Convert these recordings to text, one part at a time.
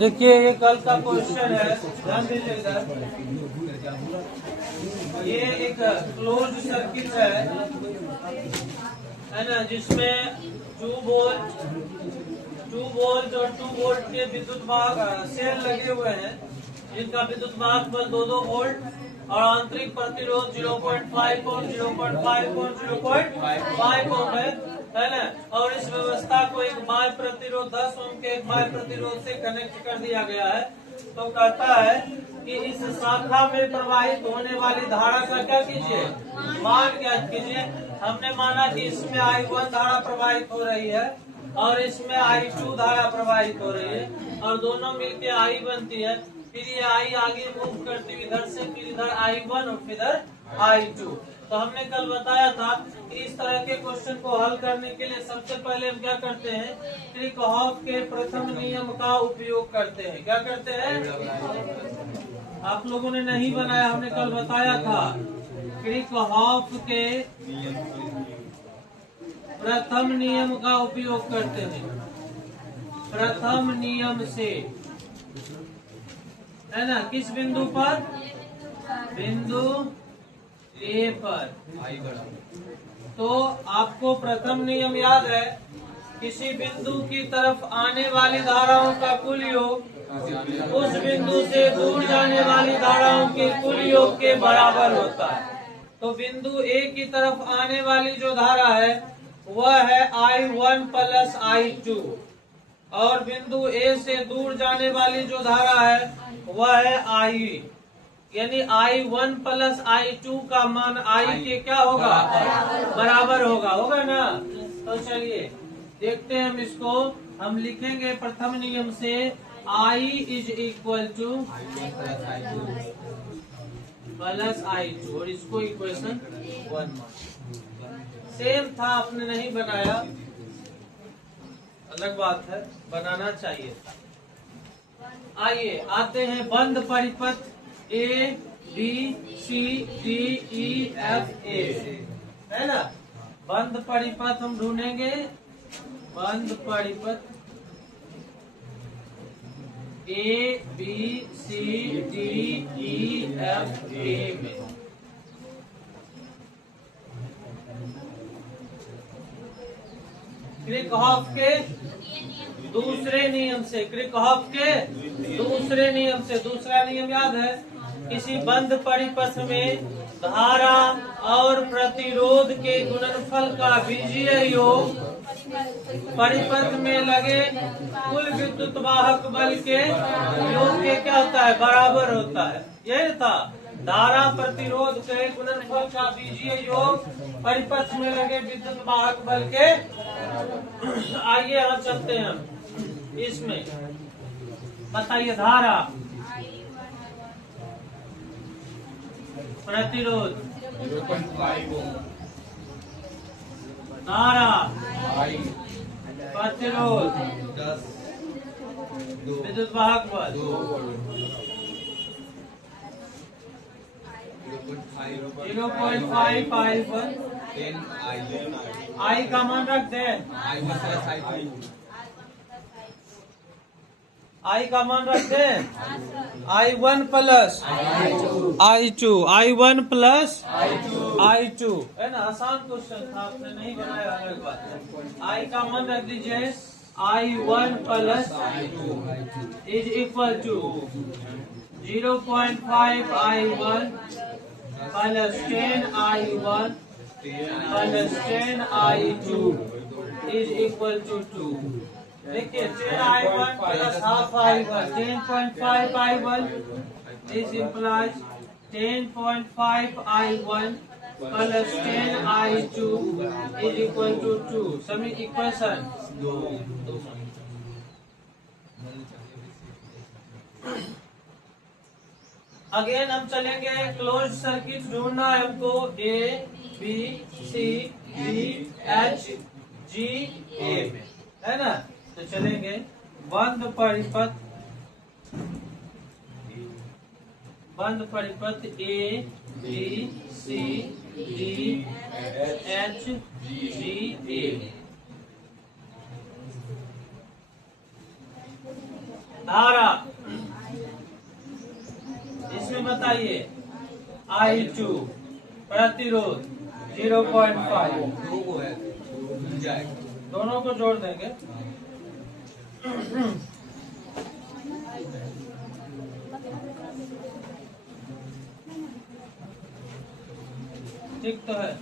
देखिए ये कल का क्वेश्चन है, ध्यान दीजिएगा। ये एक क्लोज सर्किट है ना, जिसमें 2 वोल्ट और 2 वोल्ट के विद्युत वाहक सेल लगे हुए हैं, जिनका विद्युत वाहक बल 2 वोल्ट और आंतरिक प्रतिरोध 0.5 ओम, 0.5 ओम, 0.5 ओम है ना। और इस व्यवस्था को एक बाह्य प्रतिरोध 10 ओम के एक बाह्य प्रतिरोध से कनेक्ट कर दिया गया है। तो कहता है कि इस शाखा में प्रवाहित होने वाली धारा का क्या कीजिए, मान ज्ञात कीजिए। हमने माना कि इसमें I1 धारा प्रवाहित हो रही है और इसमें I2 धारा प्रवाहित हो रही है और दोनों मिलके I बनती है। फिर ये I आगे मूव करती हुई इधर से, फिर इधर I1 और फिर इधर I2। तो हमने कल बताया था कि इस तरह के क्वेश्चन को हल करने के लिए सबसे पहले हम क्या करते हैं, किरचॉफ के प्रथम नियम का उपयोग करते हैं। क्या करते हैं? आप लोगों ने नहीं बनाया, हमने कल बताया था। किरचॉफ के प्रथम नियम का उपयोग करते हैं। प्रथम नियम से, है ना, किस बिंदु पर? बिंदु ए पर। तो आपको प्रथम नियम याद है, किसी बिंदु की तरफ आने वाली धाराओं का कुल योग उस बिंदु से दूर जाने वाली धाराओं के कुल योग के बराबर होता है। तो बिंदु ए की तरफ आने वाली जो धारा है वह है I1 प्लस I2 और बिंदु ए से दूर जाने वाली जो धारा है वह है I, यानी I1 प्लस I2 का मान I के क्या होगा? बराबर होगा, होगा ना। तो चलिए देखते हैं हम इसको। हम लिखेंगे प्रथम नियम से I is equal two plus I2 और इसको इक्वेशन 1 सेम था, आपने नहीं बनाया, अलग बात है, बनाना चाहिए था। आइए आते हैं बंद परिपथ A B C D E F A, है ना। बंद परिपथ हम ढूंढेंगे, बंद परिपथ A B C D E F A में। किरचॉफ के दूसरे नियम से, किरचॉफ के दूसरे नियम से, दूसरा नियम याद है, किसी बंद परिपथ में धारा और प्रतिरोध के गुणनफल का बीजीय योग परिपथ में लगे कुल विद्युत वाहक बल के योग के क्या होता है? बराबर होता है। यही था, धारा प्रतिरोध के गुणनफल का बीजीय योग परिपथ में लगे विद्युत वाहक बल के। आइए यहाँ चलते हैं हम इसमें। बताइए, धारा, प्रतिरोध, 0.5 ओम, धारा, I, प्रतिरोध, 10, विद्युत वाहक बल 2 वोल्ट, 0.5 I1, 10 I का मान रख दे, I1 प्लस I2, I का मान रख दे, I1 plus I2, I1 plus I2, है ना। आसान क्वेश्चन था, आपने नहीं बनाया, अलग बात है। I का मान रख दीजिए, I1 plus is equal to 0.5 I1 plus 10 I1 plus 10 I2 is equal to 2। देखिए 10 I1 plus half I1, 10.5 I1, this implies 10.5 I1 plus 10 I2 is equal to 2। सभी इक्वेशन अगेन हम चलेंगे, क्लोज सर्किट ढूंढना है हमको। A B C D H G A में, है ना। तो चलेंगे बंद परिपथ A B C D H G A में। धारा इसमें बताइए I2 प्रतिरोध 0.5, दो को है मिल जाएगा। दोनों को जोड़ देंगे। ठीक तो है।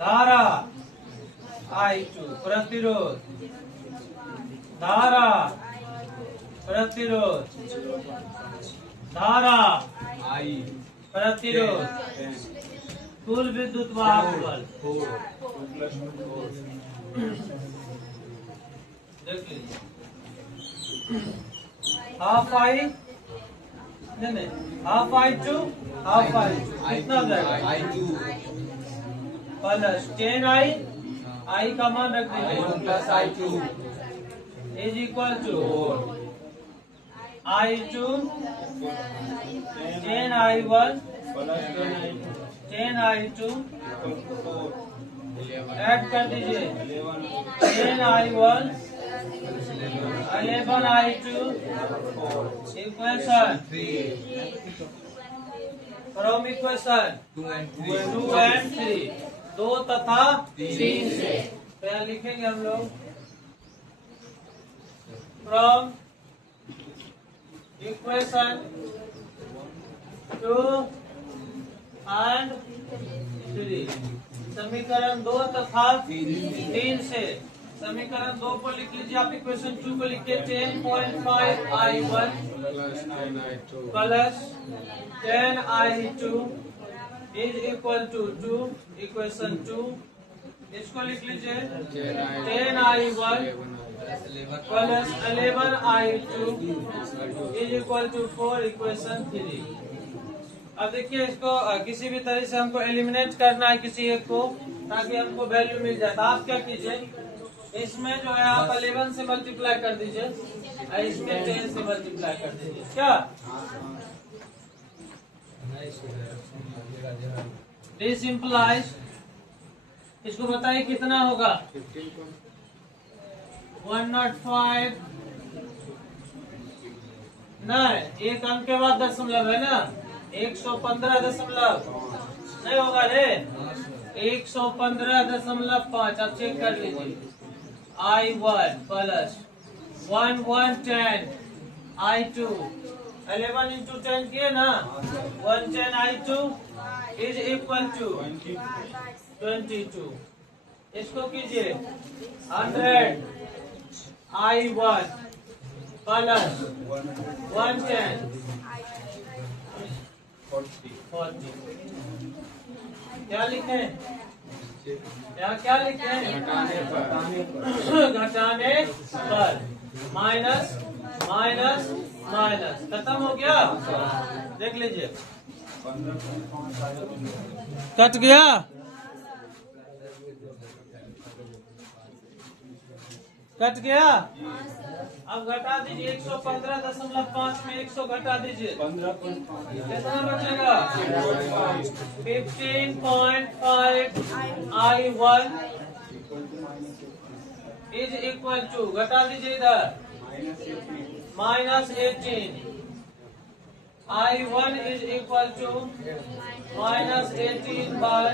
धारा I2 प्रतिरोध, धारा प्रतिरोध, धारा आई प्रतिरोध, कुल विद्युत वाहक बल देख लीजिए। हाफ आई नहीं हाफ I2 हाफ I2 कितना हो जाएगा I2 प्लस 10I, I का मान रख दीजिए plus I2 is equal to I2 10I1 10I2 add कर दीजिए 10I1 11I2 equation from equation 2 and 3 2 तथा 3 से क्या लिखेंगे हम लोग फ्रॉम इक्वेशन 2 and 3 समीकरण 2 तथा 3 से समीकरण 2 को लिख लीजिए आप, इक्वेशन 2 को लिखिए 10.5I1 plus 10I2 is equal to 2, equation 2 इसको लिख लीजिए 10I1 plus 11I2 is equal to 4, equation 3। अब देखिए इसको किसी भी तरह से हमको एलिमिनेट करना है किसी एक को, ताकि हमको वैल्यू मिल जाए। तो आप क्या कीजिए इसमें जो है आप 11 से मल्टीप्लाई कर दीजिए और इसमें 10 से मल्टीप्लाई कर दीजिए। क्या दिस इम्प्लाइज, इसको बताइए कितना होगा 105 नहीं, एक अंक के बाद दशमलव है ना, 115 दशमलव नहीं होगा रे, 115.5 आप चेक कर लीजिए। I1 प्लस 1110 I2 11 into 10 किए ना 110 I2 इज इक्वल टू 22। इसको कीजिए 100 I1 प्लस 110 40। क्या लिखे क्या लिखे घटाने पर माइनस माइनस माइनस खत्म हो गया। देख लीजिए कट गया। कट गया। अब घटा दीजिए 115.5 में 100 घटा दीजिए कितना बचेगा 15.5 I1 इज इक्वल टू घटा दीजिए इधर minus 18 I1 is equal to minus 18 by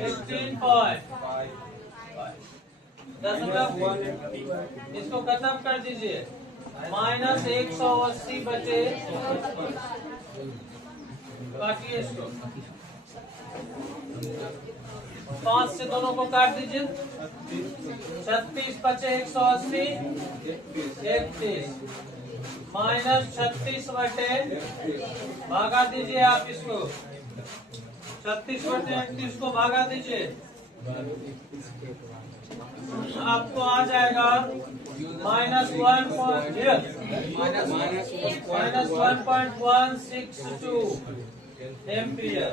15.5 इसको खत्म कर दीजिए माइनस 180 बचे, काटिए इसको 5 से दोनों को काट दीजिए 36 बचे 180 31 माइनस 36 बटे भागा दीजिए आप इसको 36 बटे 31 को भागा दीजिए आपको आ जाएगा माइनस 1.162 एम्पियर।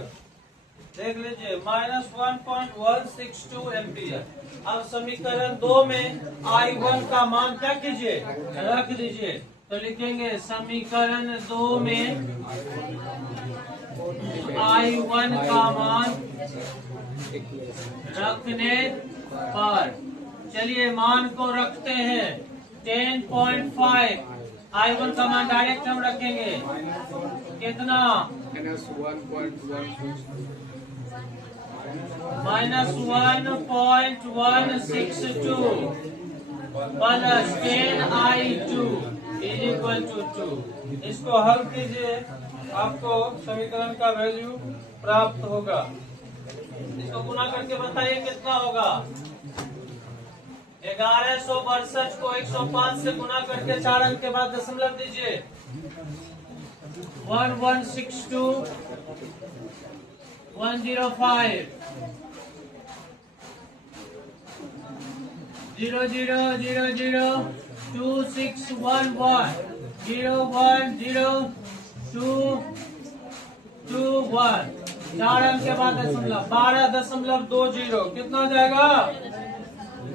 देख लीजिए -1.162 एम्पियर। अब समीकरण 2 में I1 का मान क्या कीजिए, रख दीजिए। तो लिखेंगे समीकरण 2 में I1 का मान रखने पर, चलिए मान को रखते हैं 10.5। I1 का मान डायरेक्ट हम रखेंगे कितना, -1.162 प्लस 10I2 = 2। इसको हल कीजिए, आपको समीकरण का वैल्यू प्राप्त होगा। इसको गुना करके बताइए कितना होगा। 1162 को 105 से गुना करके 4 अंक के बाद दशमलव दीजिए। 1162 105 0000 2611 010221। 4 अंक के बाद दशमलव 12.20 कितना हो जाएगा,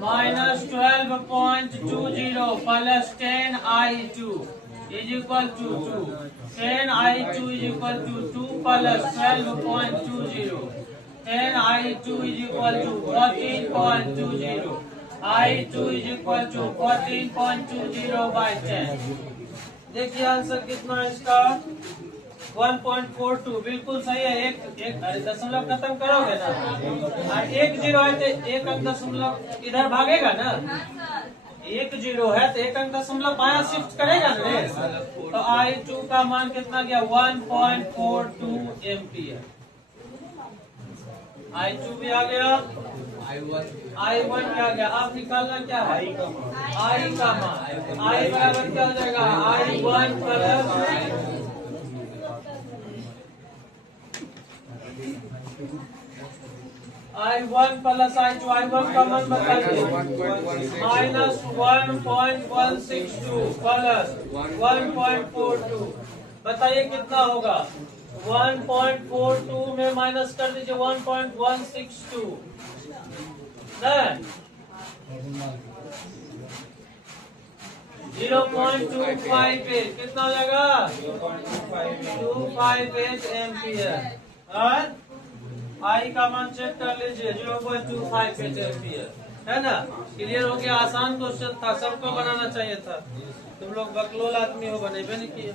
-12.20 plus 10I2 = 2। 10I2 = 2 plus 12.20। 10I2 = 14.20। I2 = 14.20/10। देखिए आंसर कितना है इसका, 1.42। बिल्कुल सही है। एक दशमलव खत्म करोगे ना, और 1 0 है तो एक अंक दशमलव इधर भागेगा ना। 1 0 है तो एक अंक दशमलव बायां शिफ्ट करेगा ना। तो I2 का मान कितना गया, 1.42 एम्पियर। I2 भी आ गया, I1 भी आ गया। अब निकालना क्या है, I का मान। I बराबर क्या हो जाएगा, I1 plus I1 plus I2। I1 का मान बताइए, -1.162 प्लस 1.42। बताइए कितना होगा। 1.42 में माइनस कर दीजिए 1.162। 0.258 कितना हो जाएगा, 258 एम्पियर। और I का मान चेक कर लीजिए, 0.258 एम्पियर, है ना। क्लियर हो गया। आसान क्वेश्चन था, सबको बनाना चाहिए था। तुम लोग बकलोल आदमी हो, बनेबे नहीं किए।